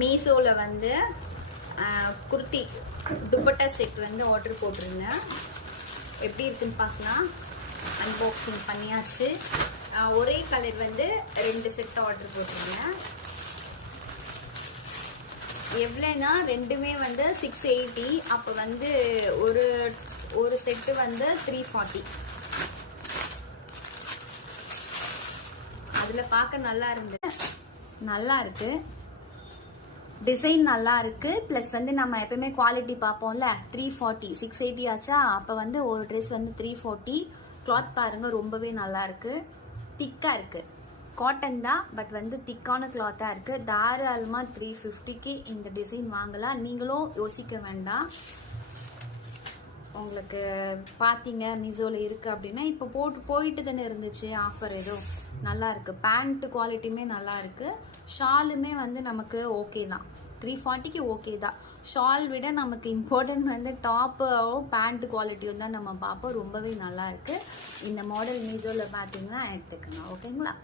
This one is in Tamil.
மீஷோவில் வந்து குர்த்தி துப்பட்டா செட் வந்து ஆர்டர் போட்டிருந்தேன். எப்படி இருக்குன்னு பார்க்கலாம். அன்பாக்சிங் பண்ணியாச்சு. ஒரே கலர் வந்து 2 செட் ஆர்டர் போட்டிருந்தேன். எவ்வளோனா ரெண்டுமே வந்து 680. அப்போ வந்து ஒரு செட்டு வந்து 340. அதில் பார்க்க நல்லா இருந்தது. நல்லா இருக்கு, டிசைன் நல்லா இருக்கு. ப்ளஸ் வந்து நம்ம எப்பயுமே குவாலிட்டி பார்ப்போம்ல. 340 680 ஆச்சா. அப்போ வந்து ஒரு ட்ரெஸ் வந்து 340. கிளாத் பாருங்க ரொம்பவே நல்லா இருக்கு. திக்கா இருக்கு. காட்டன் தான், பட் வந்து திக்கான கிளாத்தா இருக்கு. தாராளமாக 350க்கு இந்த டிசைன் வாங்கலாம். நீங்களும் யோசிக்க வேண்டாம். உங்களுக்கு பார்த்தீங்க மீஷோவில் இருக்குது அப்படின்னா இப்போ போயிட்டு தானே இருந்துச்சு ஆஃபர். ஏதோ நல்லா இருக்குது. பேண்ட் குவாலிட்டியுமே நல்லா இருக்குது. ஷாலுமே வந்து நமக்கு ஓகே தான். 340க்கு ஓகே தான். ஷால் விட நமக்கு இம்பார்ட்டன்ட் வந்து டாப்பு பேண்ட் குவாலிட்டியும் தான் நம்ம பார்ப்போம். ரொம்பவே நல்லா இருக்குது. இந்த மாடல் மீஷோவில் பார்த்தீங்கன்னா எடுத்துக்கலாம். ஓகேங்களா?